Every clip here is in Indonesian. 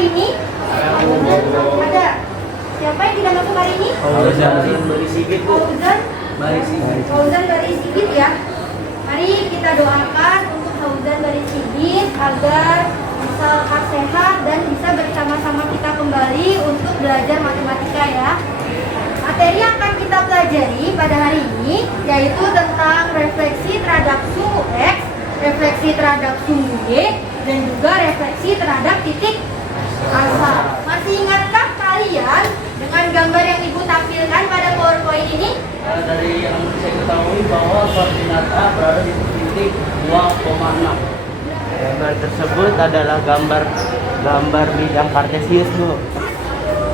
hari ini? Ada. Siapa yang tidak masuk hari ini? Fauzan Bari Sigit ya. Mari kita doakan untuk Fauzan Bari Sigit agar bisa lekas sehat dan bisa bersama-sama kita kembali untuk belajar matematika ya. Materi yang akan kita pelajari pada hari ini yaitu tentang refleksi terhadap sumbu X, refleksi terhadap sumbu Y, dan juga refleksi terhadap titik asal. Masih ingatkah kalian dengan gambar yang Ibu tampilkan pada PowerPoint ini? Dari yang saya ketahui bahwa koordinat A berada di titik 2,6. Gambar tersebut adalah gambar bidang kartesius, Bu.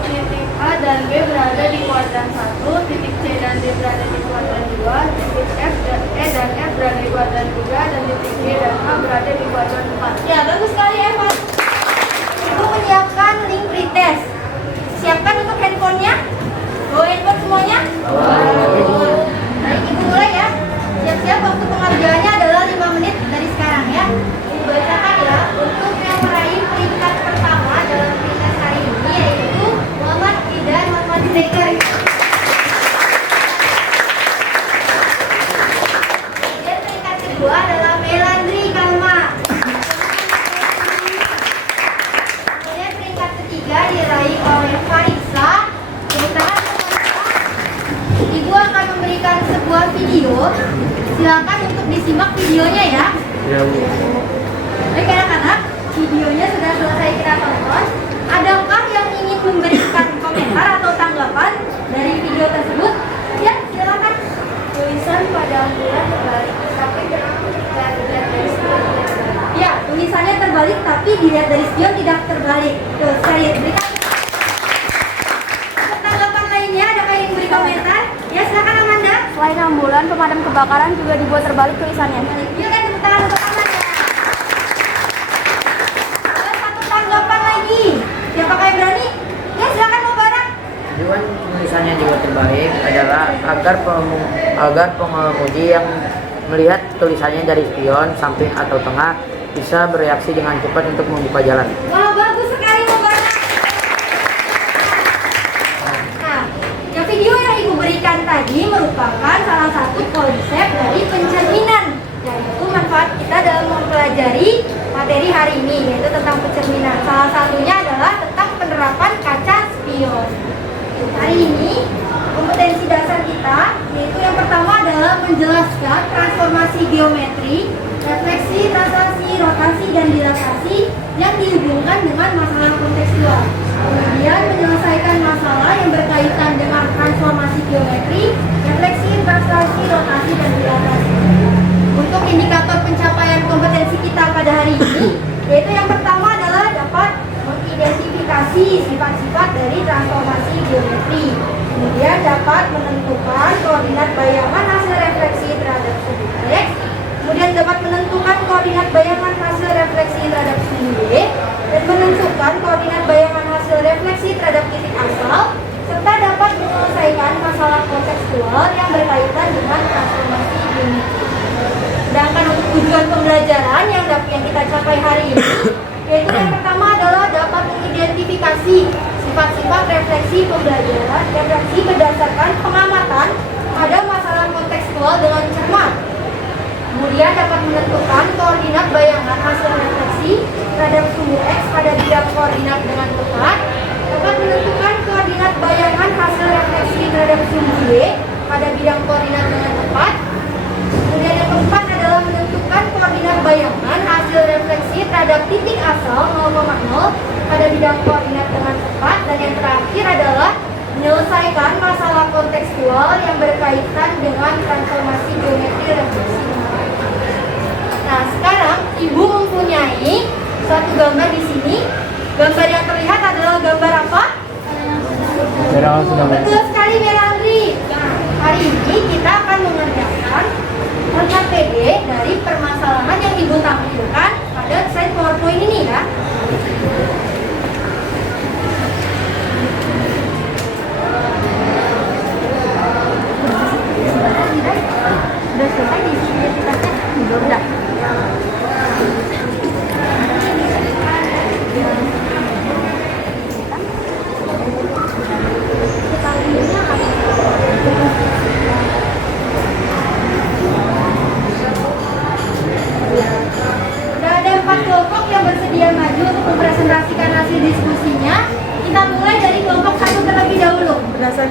Titik A dan B berada di kuadran 1, titik C dan D berada di kuadran 2, titik F dan E dan F berada di kuadran 3, dan titik G dan H berada di kuadran 4. Ya, bagus sekali ya, Pak. Ibu menyiapkan link pretest. Siapkan untuk handphonenya. Bawa handphone semuanya? Baik, Ibu mulai ya. Siap-siap, waktu pengerjaannya adalah 5 menit dari sekarang ya. Ibu bacakan ya. Untuk yang meraih peringkat pertama dalam pretest hari ini yaitu Muhammad Idan Muhammad Zeker. Dan peringkat kedua adalah Melandri Kalma. Kemudian peringkat ketiga diraih oleh Farisa. Ibu akan memberikan sebuah video. Silakan untuk disimak videonya ya. Ya, Bu. Baik anak-anak, videonya sudah selesai kita tonton. Adakah yang ingin memberikan komentar atau tanggapan dari video tersebut? Ya, silakan. Tulisan pada ambulan terbalik, tapi dilihat dari spion. Ya, tulisannya terbalik tapi dilihat dari spion tidak terbalik. Tuh, saya berikan. Tanggapan lainnya, adakah yang beri komentar? Ya, silakan Amanda. Selain ambulan, pemadam kebakaran juga dibuat terbalik tulisannya. Yuk, kan tepuk tangan untuk Amanda. Ada satu tanggapan lagi. Siapakah yang berani? Ya, silakan mau bareng. Tujuan tulisannya juga terbalik adalah agar pengemudi yang melihat tulisannya dari spion, samping atau tengah bisa bereaksi dengan cepat untuk membuka jalan. Wah, bagus sekali mau bareng. Nah, yang video yang Ibu berikan tadi merupakan salah satu konsep dari pencerminan, yaitu manfaat kita dalam mempelajari materi hari ini, yaitu tentang pencerminan. Salah satunya adalah tentang penerapan kaca spion. Hari ini kompetensi dasar kita yaitu yang pertama adalah menjelaskan transformasi geometri, refleksi, translasi, rotasi, dan dilatasi yang dihubungkan dengan masalah kontekstual. Kemudian menyelesaikan masalah yang berkaitan dengan transformasi geometri, refleksi, translasi, rotasi, dan dilatasi. Untuk indikator pencapaian kompetensi kita pada hari ini, yaitu yang pertama adalah dapat mengidentifikasi sifat-sifat dari transformasi geometri. Kemudian dapat menentukan koordinat bayangan hasil refleksi terhadap sumbu X. Kemudian dapat menentukan koordinat bayangan hasil refleksi terhadap sumbu Y. Dan menentukan koordinat bayangan hasil refleksi terhadap titik asal. Serta dapat menyelesaikan masalah kontekstual yang berkaitan dengan transformasi geometri. Sedangkan untuk tujuan pembelajaran yang kita capai hari ini, yaitu yang pertama adalah dapat mengidentifikasi sifat-sifat refleksi pembelajaran, refleksi berdasarkan pengamatan pada masalah kontekstual dengan cermat. Kemudian dapat menentukan koordinat bayangan hasil refleksi terhadap sumbu X pada bidang koordinat dengan tepat. Dapat menentukan koordinat bayangan hasil refleksi terhadap sumbu Y pada bidang koordinat dengan tepat. Kemudian yang keempat adalah menentukan koordinat bayangan hasil refleksi terhadap titik asal 0,0 pada bidang koordinat dengan tepat. Dan yang terakhir adalah menyelesaikan masalah kontekstual yang berkaitan dengan transformasi geometri refleksi. Nah, sekarang Ibu mempunyai suatu gambar di sini. Gambar yang terlihat adalah gambar apa? Betul sekali, Melandri. Nah, hari ini kita akan mengerjakan LKPD dari permasalahan yang Ibu tampilkan pada slide PowerPoint ini ya. Sudah selesai diisi identitasnya? Sudah.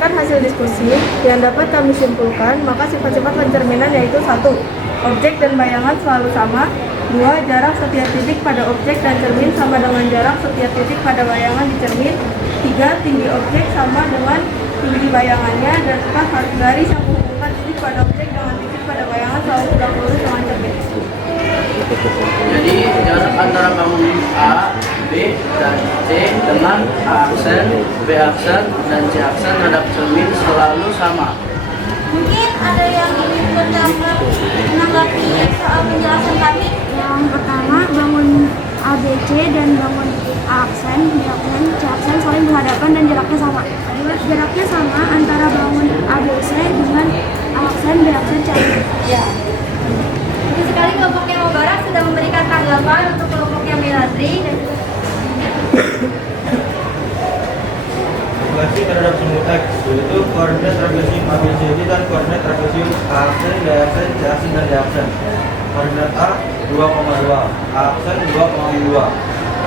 berdasarkan hasil diskusi yang dapat kami simpulkan, maka sifat-sifat pencerminan yaitu 1. Objek dan bayangan selalu sama. 2. Jarak setiap titik pada objek dan cermin sama dengan jarak setiap titik pada bayangan di cermin. 3. Tinggi objek sama dengan tinggi bayangannya. Dan 4. Garis yang menghubungkan titik pada objek dengan titik pada bayangan selalu tegak lurus dengan cermin. Jadi jarak antara bangunan A, B, dan C dengan A aksen, B aksen, dan C aksen terhadap cermin selalu sama. Mungkin ada yang ingin menanggapi soal penjelasan kami. Yang pertama, bangun ABC dan bangun A aksen, B aksen, C aksen saling berhadapan dan jaraknya sama. Jaraknya sama antara bangun ABC dengan A aksen, B aksen, C aksen. Ya. Itu sekali kelompok yang Barat sudah memberikan tanggapan untuk kelompok yang Melatri dan Kalkulasi terhadap semua X, yaitu koordinat trapesium ABCD dan koordinat trapesium A aksen, B aksen, C aksen, dan D aksen. Koordinat A 2,2, A aksen 2,2,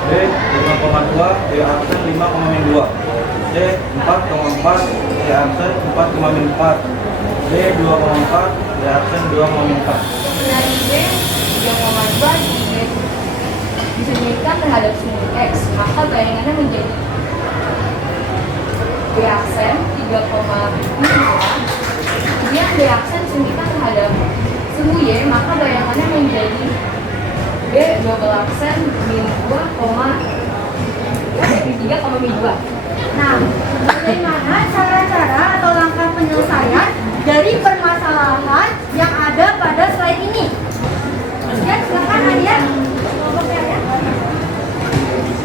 B 5,2, B aksen 5,2, C 4,4, C aksen 4,4, D 2,4, D aksen 2,4. Dari B 3,2 disebutkan terhadap semua X, maka bayangannya menjadi B aksen 3,2. Kemudian B aksen disebutkan terhadap semu Y, maka bayangannya menjadi B double aksen min 3,2. Nah, bagaimana cara-cara atau langkah penyelesaian dari permasalahan yang ada pada slide ini? Ya, silakan Nadia. Kelompoknya ya.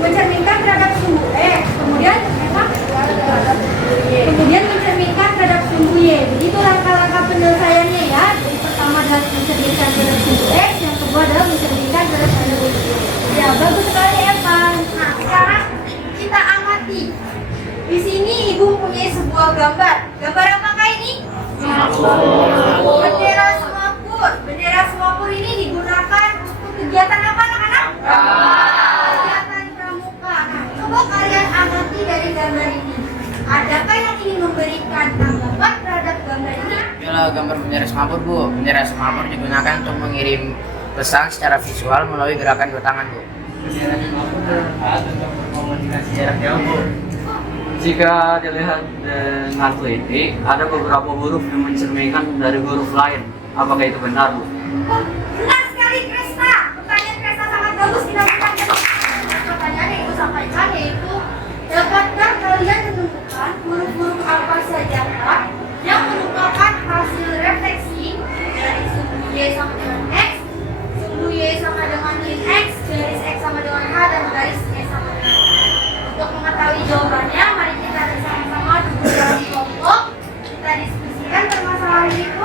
Mencerminkan terhadap sumbu X, kemudian mencerminkan terhadap sumbu Y. Begitu langkah-langkah penyelesaiannya ya. Jadi pertama adalah mencerminkan terhadap sumbu X, yang kedua adalah mencerminkan terhadap sumbu Y. Ya, bagus sekali Evan. Nah, sekarang kita amati. Di sini Ibu mempunyai sebuah gambar. Gambar apakah ini? Bendera Semapur. Bendera Semapur ini digunakan untuk kegiatan apa anak-anak? Kegiatan pramuka. Nah, coba kalian amati dari gambar ini. Adakah yang ingin memberikan tanggapan terhadap gambar ini? Inilah gambar bendera Semapur, Bu. Bendera Semapur digunakan untuk mengirim pesan secara visual melalui gerakan dua tangan, Bu. Bendera Semapur bermanfaat untuk berkomunikasi jarak jauh, Bu. Jika dilihat dengan teliti, ada beberapa huruf yang mencerminkan dari huruf lain. Apakah itu benar, Bu? Oh, benar sekali Krista. Pertanyaan Krista sangat bagus. Kita bukan pertanyaan yang Ibu sampaikan, yaitu dapatkah kalian menemukan huruf-huruf apa saja yang merupakan hasil refleksi dari sumbu Y sama dengan X, sumbu Y sama dengan min X, garis X sama dengan H, dan garis Y sama dengan H. Untuk mengetahui jawabannya, mari kita bersama-sama duduk dalam kelompok. Kita diskusikan permasalahan itu.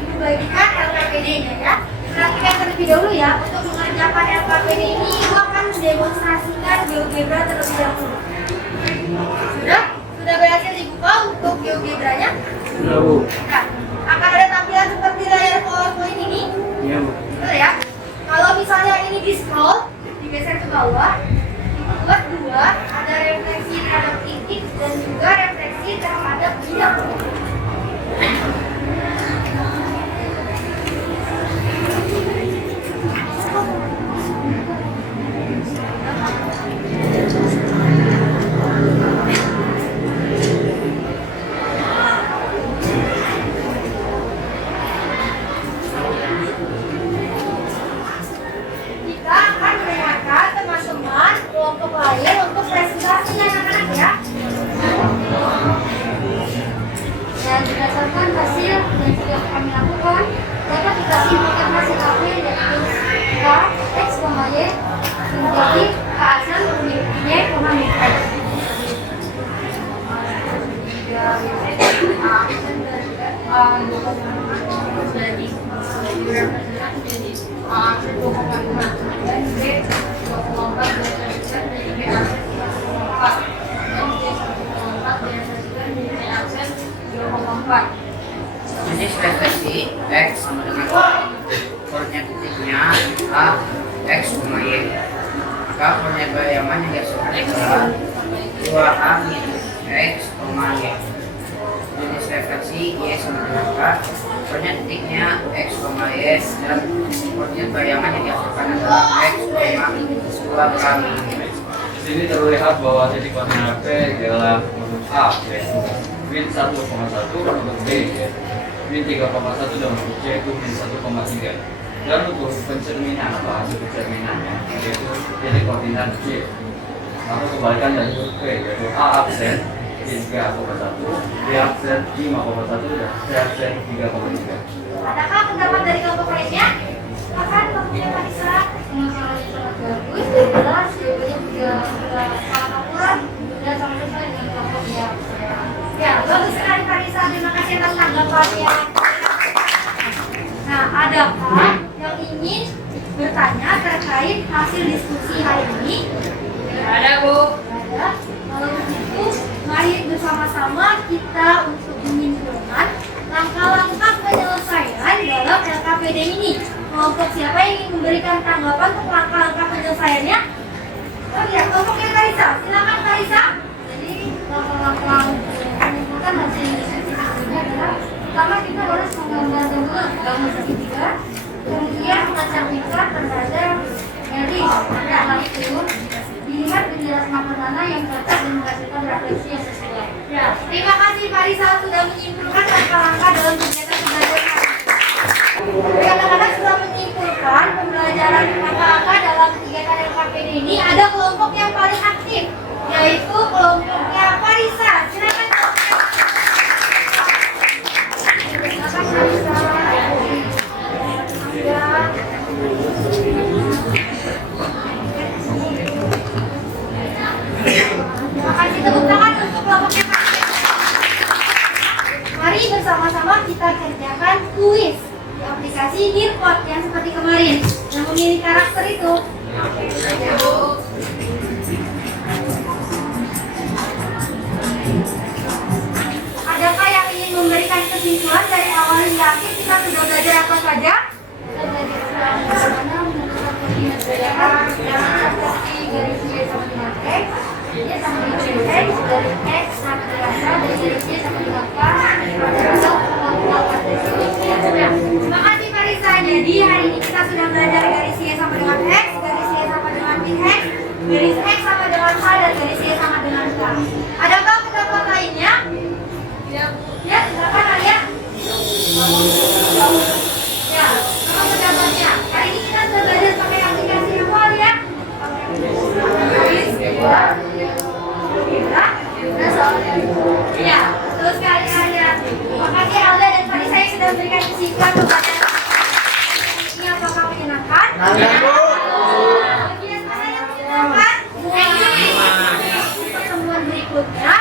Ibu bagikan LKPD-nya ya. Perhatikan terlebih dahulu ya. Untuk mengerjakan LKPD ini, Ibu akan mendemonstrasikan GeoGebra terlebih dahulu. Sudah? Sudah berhasil dibuka untuk GeoGebra-nya? Sudah, Bu. Nah, akan ada tampilan seperti layar PowerPoint ini. Iya, Bu. Betul ya? Kalau misalnya ini di-scroll, digeser ke bawah, buat dua, ada refleksi terhadap titik dan juga refleksi terhadap bidang. Kita akan mendengarkan teman-teman kelompok lain untuk presentasi anak-anak ya. Dan berdasarkan hasil yang sudah kami lakukan, dapat kita simpulkan hasil akhir yaitu K, X, Y menjadi K aksen memiliki Y, min X. Jadi jadi A 2,5 dan B 2,4 direpresentasikan dari B aksen 2,4 dan B 2,4 direpresentasikan dari B aksen 2,4. Jadi refleksi X sama dengan koordinat titiknya A, X, Y. Maka koordinat bayangan yang dihasilkan adalah 2A min X, Y. referensi Y sama dengan K, koordinat titiknya X, Y, dan koordinat bayangan yang dihasilkan adalah X, dua kali. Di sini terlihat bahwa titik koordinat P adalah untuk A, yaitu min 1,1 dan untuk B, yaitu min 3,1 dan untuk C itu min 1,3. Dan untuk pencerminan atau hasil pencerminannya yaitu titik koordinat C. Maka kebalikan dari huruf P yaitu A absen 3,1, B absen 5,1 dan C absen 3,3. Adakah pendapat dari kelompok lainnya? Silakan kelompoknya Marisa. Sangat bagus, jelas, jawabannya juga sangat akurat dan sangat sesuai dengan kelompoknya. Ya, bagus sekali Marisa. Terima kasih atas tanggapannya. Nah, adakah yang ingin bertanya terkait hasil diskusi hari ini? Ada, Bu. Ada. Kalau begitu, mari bersama-sama kita untuk menyimpulkan langkah-langkah penyelesaian dalam LKPD ini. Kelompok siapa yang ingin memberikan tanggapan untuk langkah-langkah penyelesaiannya? Oh iya, kelompoknya Karisa. Silakan Karisa. Jadi langkah-langkah menyimpulkan hasil diskusi ini adalah pertama kita harus menggambar dulu gambar segitiga, kemudian mencerminkan terhadap garis. Setelah itu dilihat penjelasan makna yang cocok dan menghasilkan refleksi yang sesuai. Ya, terima kasih Marisa sudah menyimpulkan langkah-langkah dalam kegiatan pembelajaran. Kadang-kadang sudah menyimpulkan pembelajaran langkah-langkah dalam kegiatan LKPD ini ada kelompok yang paling aktif, yaitu kelompoknya Marisa. Silakan kelompoknya. Silakan Marisa. Terima kasih, tepuk tangan untuk kelompoknya Marisa. Mari bersama-sama kita kerjakan kuis di aplikasi Nearpod yang seperti kemarin yang memilih karakter itu. Adakah yang ingin memberikan kesimpulan dari awal hingga akhir kita sudah belajar apa saja? Kita belajar bagaimana menentukan koordinat bayangan yang seperti garis Y sama dengan X, Y sama dengan X, garis X sama dengan K, dan garis Y sama dengan K adalah kelompok kartesius. Terima kasih Marisa. Jadi hari ini kita sudah belajar garis Y sama dengan X, garis Y sama dengan X, garis X sama dengan K, dan garis Y sama dengan K. Adakah pendapat lainnya? Ya, silakan Alia. Ya, apa pendapatnya? Hari ini kita sudah belajar pakai aplikasi apa Alia? Ya, betul sekali Alia. Terima kasih Alia dan Marisa yang sudah memberikan kesimpulan kepada ini. Apakah menyenangkan? Bagian mana yang menyenangkan? Pertemuan berikutnya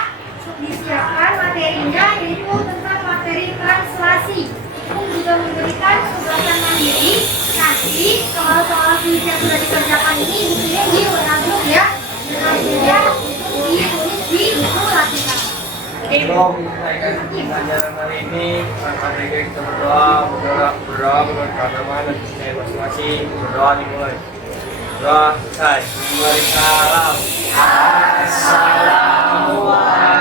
disiapkan materinya yaitu tentang materi translasi. Umum juga memberikan penjelasan mandiri. Nanti soal-soal kuis yang sudah dikerjakan ini bukunya diwarna biru ya. Dan hasilnya ditulis di buku latihan. Sebelum menyelesaikan pelajaran hari ini, maka kita berdoa menurut agama dan percaya masing-masing. Berdoa dimulai. Doa selesai. Waalaikumsalam. Assalamualaikum.